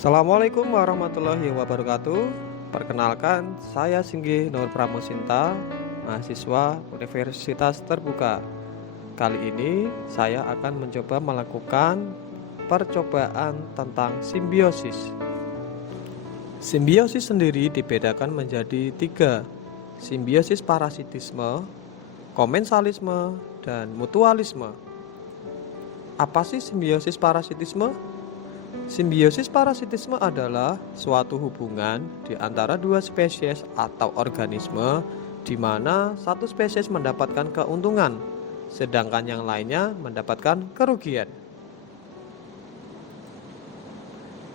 Assalamualaikum warahmatullahi wabarakatuh. Perkenalkan, saya Singgih Nur Pramusinta, mahasiswa Universitas Terbuka. Kali ini saya akan mencoba melakukan percobaan tentang simbiosis. Simbiosis sendiri dibedakan menjadi tiga: simbiosis parasitisme, komensalisme, dan mutualisme. Apa sih simbiosis parasitisme? Simbiosis parasitisme adalah suatu hubungan di antara dua spesies atau organisme di mana satu spesies mendapatkan keuntungan, sedangkan yang lainnya mendapatkan kerugian.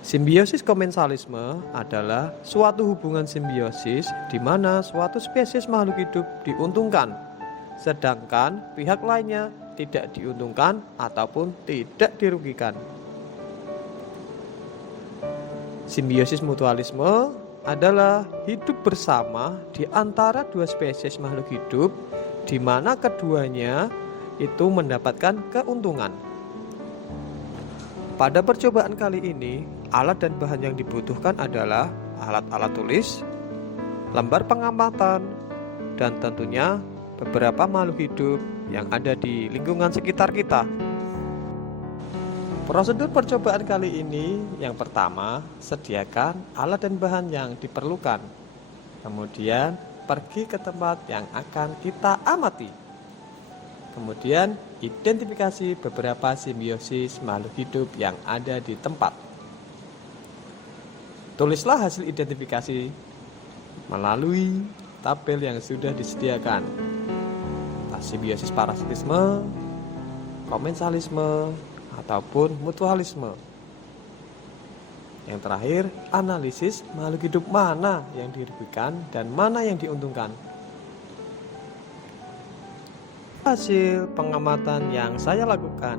Simbiosis komensalisme adalah suatu hubungan simbiosis di mana suatu spesies makhluk hidup diuntungkan, sedangkan pihak lainnya tidak diuntungkan ataupun tidak dirugikan. Simbiosis mutualisme adalah hidup bersama di antara dua spesies makhluk hidup di mana keduanya itu mendapatkan keuntungan. Pada percobaan kali ini, alat dan bahan yang dibutuhkan adalah alat-alat tulis, lembar pengamatan, dan tentunya beberapa makhluk hidup yang ada di lingkungan sekitar kita. Prosedur percobaan kali ini, yang pertama, sediakan alat dan bahan yang diperlukan. Kemudian, pergi ke tempat yang akan kita amati. Kemudian, identifikasi beberapa simbiosis makhluk hidup yang ada di tempat. Tulislah hasil identifikasi melalui tabel yang sudah disediakan. Simbiosis parasitisme, komensalisme, ataupun mutualisme. Yang terakhir, analisis makhluk hidup mana yang dirugikan dan mana yang diuntungkan. Hasil pengamatan yang saya lakukan.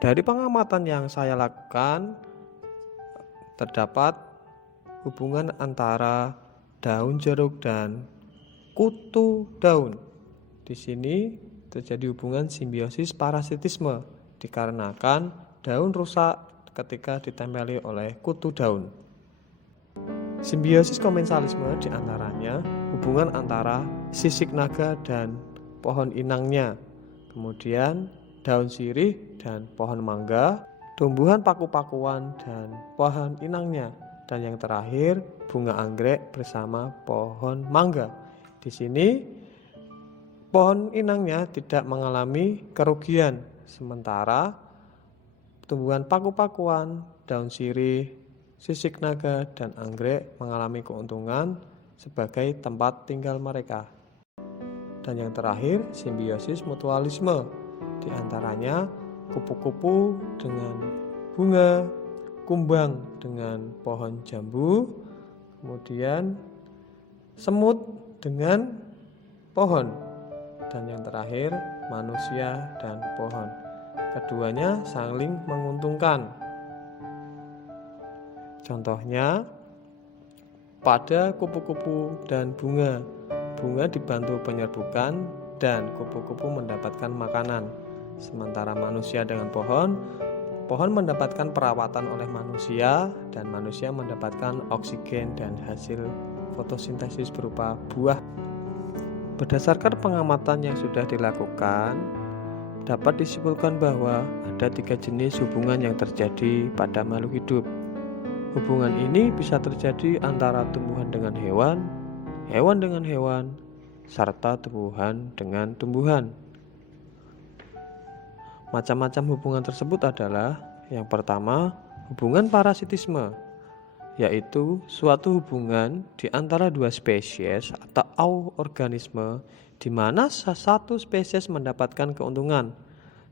Dari pengamatan yang saya lakukan, terdapat hubungan antara daun jeruk dan kutu daun. Di sini terjadi hubungan simbiosis parasitisme dikarenakan daun rusak ketika ditempeli oleh kutu daun. Simbiosis komensalisme diantaranya hubungan antara sisik naga dan pohon inangnya, kemudian daun sirih dan pohon mangga, tumbuhan paku-pakuan dan pohon inangnya, dan yang terakhir bunga anggrek bersama pohon mangga. Di sini pohon inangnya tidak mengalami kerugian, sementara tumbuhan paku-pakuan, daun sirih, sisik naga, dan anggrek mengalami keuntungan sebagai tempat tinggal mereka. Dan yang terakhir simbiosis mutualisme, di antaranya kupu-kupu dengan bunga, kumbang dengan pohon jambu, kemudian semut dengan pohon, dan yang terakhir manusia dan pohon. Keduanya saling menguntungkan. Contohnya pada kupu-kupu dan bunga, bunga dibantu penyerbukan dan kupu-kupu mendapatkan makanan, sementara manusia dengan pohon mendapatkan perawatan oleh manusia dan manusia mendapatkan oksigen dan hasil fotosintesis berupa buah. Berdasarkan pengamatan yang sudah dilakukan, dapat disimpulkan bahwa ada 3 jenis hubungan yang terjadi pada makhluk hidup. Hubungan ini bisa terjadi antara tumbuhan dengan hewan, hewan dengan hewan, serta tumbuhan dengan tumbuhan. Macam-macam hubungan tersebut adalah: yang pertama, hubungan parasitisme, yaitu suatu hubungan di antara dua spesies atau organisme di mana satu spesies mendapatkan keuntungan,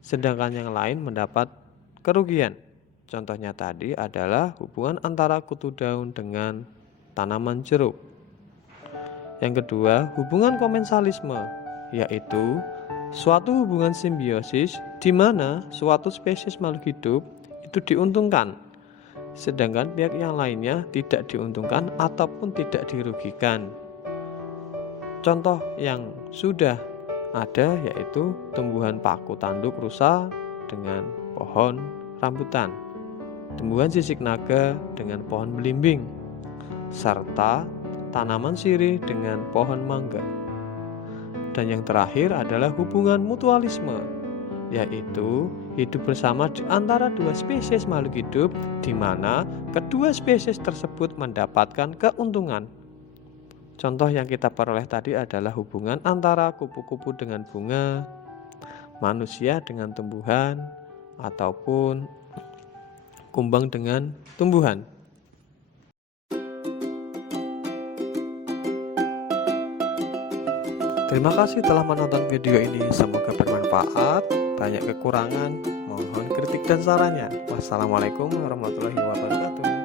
sedangkan yang lain mendapat kerugian. Contohnya tadi adalah hubungan antara kutu daun dengan tanaman jeruk. Yang kedua, hubungan komensalisme, yaitu suatu hubungan simbiosis di mana suatu spesies makhluk hidup itu diuntungkan, sedangkan pihak yang lainnya tidak diuntungkan ataupun tidak dirugikan. Contoh yang sudah ada yaitu tumbuhan paku tanduk rusa dengan pohon rambutan, tumbuhan sisik naga dengan pohon belimbing, serta tanaman sirih dengan pohon mangga. Dan yang terakhir adalah hubungan mutualisme, yaitu hidup bersama di antara dua spesies makhluk hidup di mana kedua spesies tersebut mendapatkan keuntungan. Contoh yang kita peroleh tadi adalah hubungan antara kupu-kupu dengan bunga, manusia dengan tumbuhan, ataupun kumbang dengan tumbuhan. Terima kasih telah menonton video ini, semoga bermanfaat. Banyak kekurangan, mohon kritik dan sarannya. Wassalamualaikum warahmatullahi wabarakatuh.